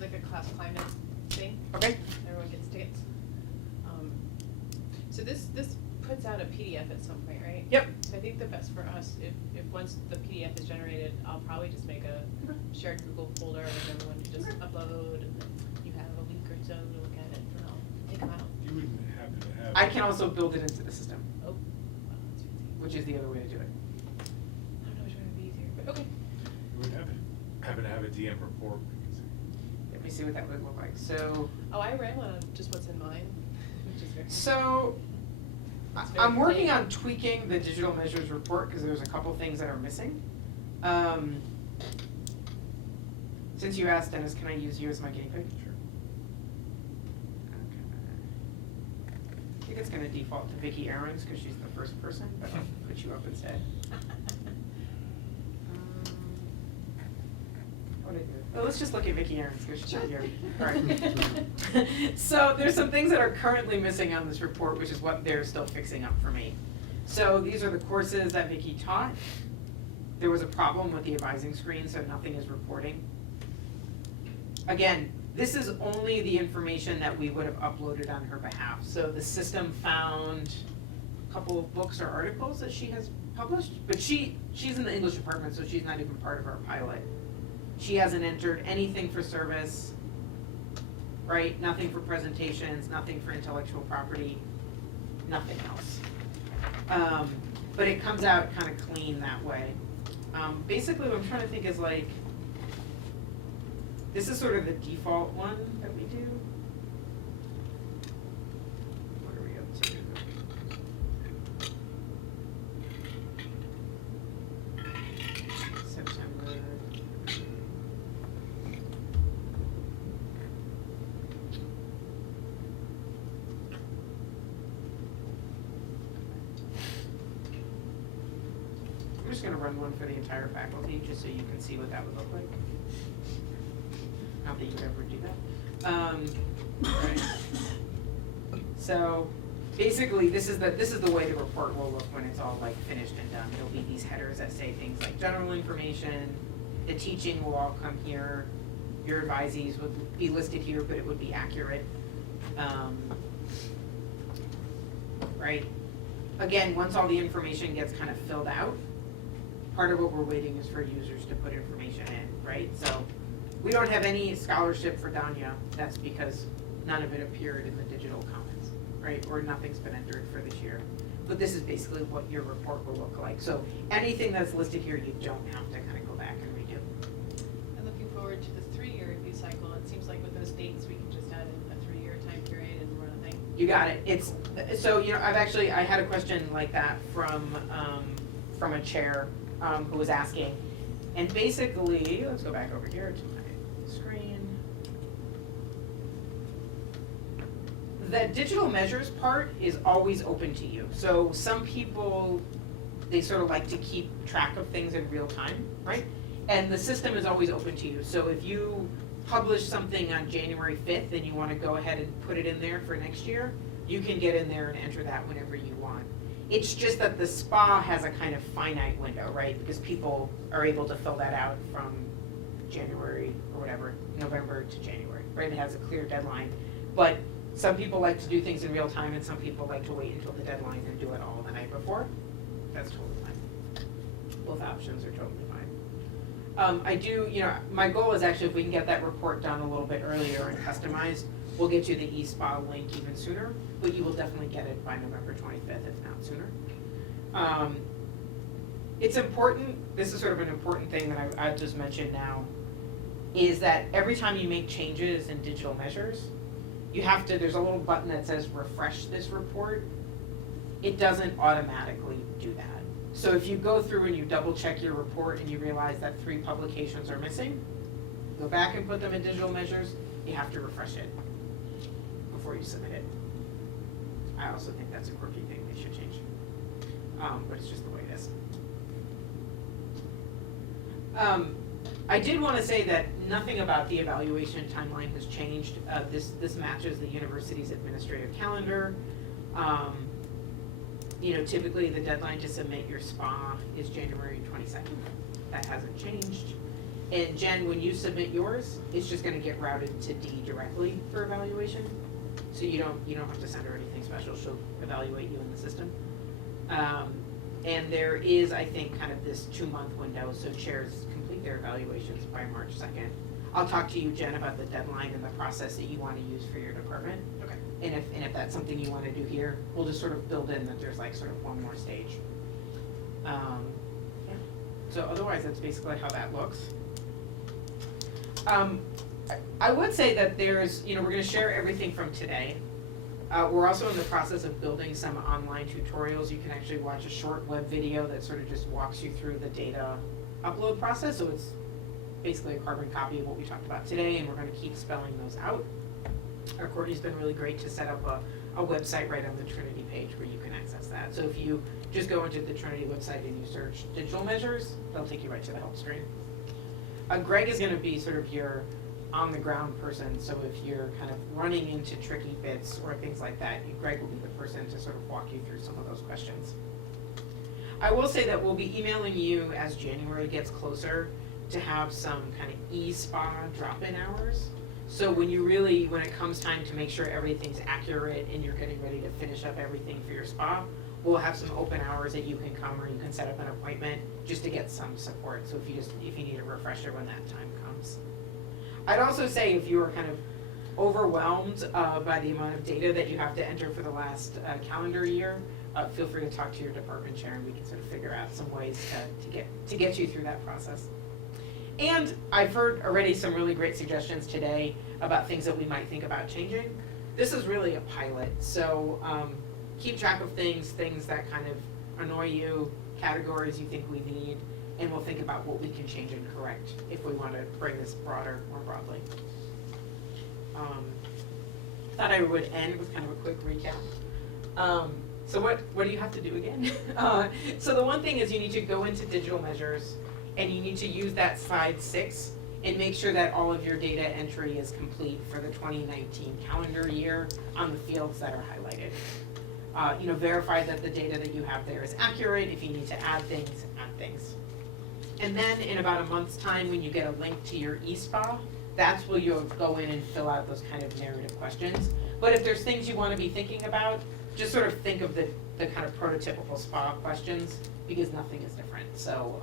like a class climate thing. Okay. Everyone gets tickets. So this puts out a PDF at some point, right? Yep. So I think the best for us, if once the PDF is generated, I'll probably just make a shared Google folder and everyone can just upload, and then you have a week or so to look at it, and I'll take them out. You wouldn't happen to have. I can also build it into the system, Oh, wow, that's easy. which is the other way to do it. I don't know which one would be easier, but okay. You would happen to have a DM report. Let me see what that would look like. So, Oh, I ran one on just what's in mine, which is very. so It's very I'm working plain. on tweaking the digital measures report because there's a couple things that are missing. Since you asked, Dennis, can I use you as my guinea pig? Sure. Okay. I think it's gonna default to Vicki Aarons because she's the first person, but I'll put you up instead. What did I do? Oh, let's just look at Vicki Aarons because she's not here. All right. So there's some things that are currently missing on this report, which is what they're still fixing up for me. So these are the courses that Vicki taught. There was a problem with the advising screen, so nothing is reporting. Again, this is only the information that we would have uploaded on her behalf. So the system found a couple of books or articles that she has published, but she's in the English department, so she's not even part of our pilot. She hasn't entered anything for service, right? Nothing for presentations, nothing for intellectual property, nothing else. But it comes out kind of clean that way. Basically what I'm trying to think is like, this is sort of the default one that we do. What are we up to? September. I'm just gonna run one for the entire faculty, just so you can see what that would look like. Not that you would ever do that. Right. So, basically, this is the way the report will look when it's all like finished and done. There'll be these headers that say things like general information, the teaching will all come here, your advisees would be listed here, but it would be accurate. Right? Again, once all the information gets kind of filled out, part of what we're waiting is for users to put information in, right? So we don't have any scholarship for Danya. That's because none of it appeared in the digital commons, right? Or nothing's been entered for this year. But this is basically what your report will look like. So anything that's listed here, you don't have to kind of go back and redo. I'm looking forward to the 3-year review cycle. It seems like with those dates, we can just add in a 3-year time period and run a thing. You got it. It's, so, you know, I had a question like that from a chair who was asking. And basically, let's go back over here to my screen. The digital measures part is always open to you. So some people, they sort of like to keep track of things in real time, right? And the system is always open to you. So if you publish something on January 5th and you want to go ahead and put it in there for next year, you can get in there and enter that whenever you want. It's just that the SPA has a kind of finite window, right? Because people are able to fill that out from January or whatever, November to January, right? It has a clear deadline. But some people like to do things in real time and some people like to wait until the deadline and do it all the night before. That's totally fine. Both options are totally fine. I do, you know, my goal is actually if we can get that report done a little bit earlier and customized, we'll get you the eSPA link even sooner, but you will definitely get it by November 25th, if not sooner. It's important, this is sort of an important thing that I just mentioned now, is that every time you make changes in digital measures, you have to, there's a little button that says refresh this report. It doesn't automatically do that. So if you go through and you double check your report and you realize that 3 publications are missing, go back and put them in digital measures, you have to refresh it before you submit it. I also think that's a quirky thing they should change. But it's just the way it is. I did want to say that nothing about the evaluation timeline has changed. This matches the university's administrative calendar. Typically the deadline to submit your SPA is January 22nd. That hasn't changed. And Jen, when you submit yours, it's just gonna get routed to Dee directly for evaluation. So you don't have to send her anything special, she'll evaluate you in the system. And there is, I think, kind of this 2-month window, so chairs complete their evaluations by March 2nd. I'll talk to you, Jen, about the deadline and the process that you wanna use for your department. Okay. And if that's something you wanna do here, we'll just sort of build in that there's like sort of one more stage. Yeah. So otherwise, that's basically how that looks. I would say that there's, we're gonna share everything from today. We're also in the process of building some online tutorials. You can actually watch a short web video that sort of just walks you through the data upload process. So it's basically a carbon copy of what we talked about today, and we're gonna keep spelling those out. Courtney's been really great to set up a website right on the Trinity page where you can access that. So if you just go into the Trinity website and you search digital measures, they'll take you right to the help screen. Greg is gonna be sort of your on-the-ground person, so if you're kind of running into tricky bits or things like that, Greg will be the person to sort of walk you through some of those questions. I will say that we'll be emailing you as January gets closer to have some kind of e-SPA drop-in hours. So when it comes time to make sure everything's accurate and you're getting ready to finish up everything for your SPA, we'll have some open hours that you can come or you can set up an appointment just to get some support. So if you need a refresher when that time comes. I'd also say if you are kind of overwhelmed by the amount of data that you have to enter for the last calendar year, feel free to talk to your department chair and we can sort of figure out some ways to get you through that process. And I've heard already some really great suggestions today about things that we might think about changing. This is really a pilot, so keep track of things that kind of annoy you, categories you think we need, and we'll think about what we can change and correct if we want to bring this more broadly. Thought I would end with kind of a quick recap. So what do you have to do again? So the one thing is you need to go into digital measures and you need to use that slide 6 and make sure that all of your data entry is complete for the 2019 calendar year on the fields that are highlighted. Verify that the data that you have there is accurate. If you need to add things, add things. And then in about a month's time, when you get a link to your eSPA, that's where you'll go in and fill out those kind of narrative questions. But if there's things you want to be thinking about, just sort of think of the kind of prototypical SPA questions, because nothing is different. So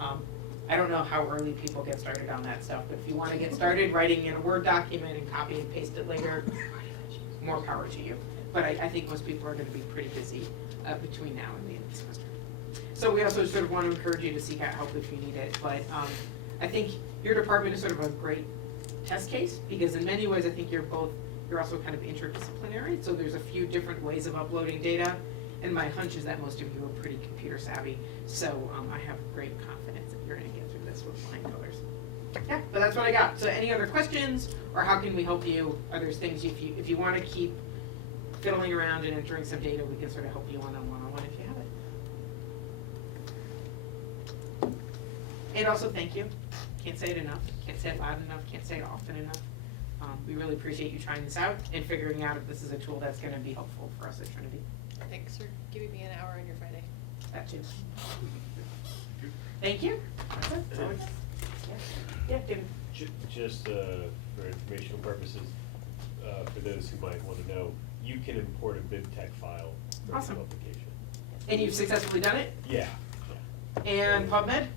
I don't know how early people get started on that stuff, but if you want to get started writing in a Word document and copy and paste it later, more power to you. But I think most people are going to be pretty busy between now and the end of the semester. So we also sort of want to encourage you to seek out help if you need it. But I think your department is sort of a great test case, because in many ways I think you're also kind of interdisciplinary. So there's a few different ways of uploading data. And my hunch is that most of you are pretty computer savvy. So I have great confidence that you're going to get through this with flying colors. Yeah, but that's what I got. So any other questions, or how can we help you? Are there things if you want to keep fiddling around and entering some data, we can sort of help you one-on-one if you have it. And also thank you. Can't say it enough. Can't say it loud enough. Can't say it often enough. We really appreciate you trying this out and figuring out if this is a tool that's going to be helpful for us at Trinity. Thanks for giving me an hour on your Friday. That too. Thank you. That's it. That's all I got. Yeah, David. Just for informational purposes, for those who might want to know, you can import a BibTeX file from Awesome. the application. And you've successfully done it? Yeah. And PubMed?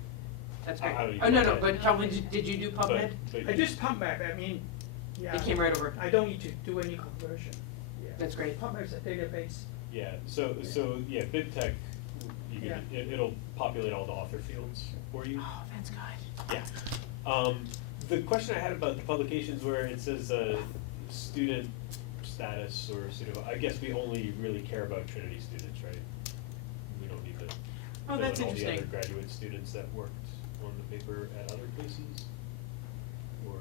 That's great. Oh, no, but Calvin, did you do PubMed? I just PubMed, yeah. It came right over. I don't need to do any conversion. Yeah. That's great. PubMed is a database. Yeah, so yeah, BibTeX, it'll populate all the author fields for you. Oh, that's good. Yeah. The question I had about the publications where it says student status or student, I guess we only really care about Trinity students, right? We don't need to Oh, fill that's in all the interesting. other graduate students that worked on the paper at other places? Or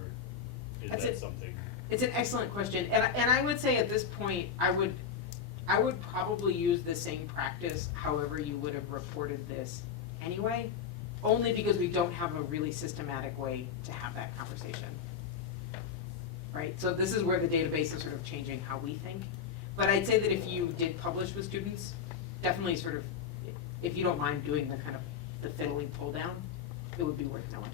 is That's that it. something? It's an excellent question, and I would say at this point, I would probably use the same practice however you would have reported this anyway, only because we don't have a really systematic way to have that conversation. Right, so this is where the database is sort of changing how we think, but I'd say that if you did publish with students, definitely sort of, if you don't mind doing the kind of the fiddly pull down, it would be worth knowing.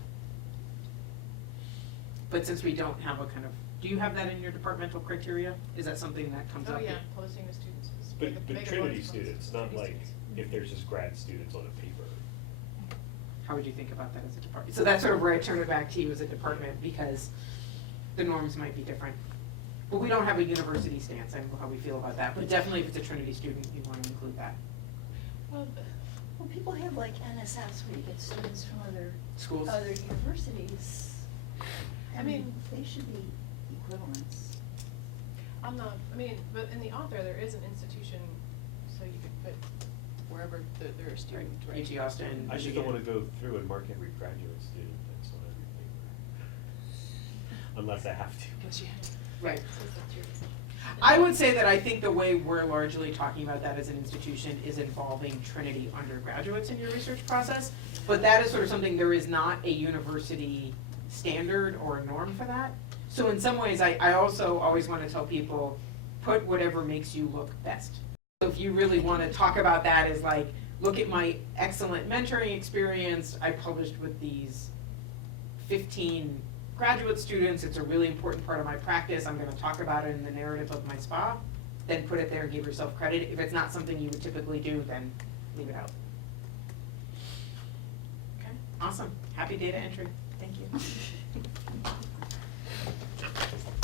But since we don't have a kind of, do you have that in your departmental criteria? Is that something that comes up? Oh, yeah, posting to students is. But, mega- but mega Trinity bonus students, posts. not Trinity like students. if there's just grad students on a paper. How would you think about that as a department? So that's sort of where I turn it back to you as a department, because the norms might be different. But we don't have a university stance, I don't know how we feel about that, but definitely if it's a Trinity student, you want to include that. Well, Well, people have like NSFs where you get students from Schools? other universities. I mean- They should be equivalents. I'm not, I mean, but in the author, there is an institution, so you could put wherever there are students, right? UT Austin. I just don't wanna go through and mark every graduate student that's on every paper. Unless I have to. Right. So that's your decision. I would say that I think the way we're largely talking about that as an institution is involving Trinity undergraduates in your research process. But that is sort of something, there is not a university standard or norm for that. So in some ways, I also always want to tell people, put whatever makes you look best. So if you really want to talk about that as like, look at my excellent mentoring experience, I published with these 15 graduate students, it's a really important part of my practice, I'm gonna talk about it in the narrative of my SPA, then put it there and give yourself credit. If it's not something you would typically do, then leave it out. Okay, awesome, happy data entry, thank you.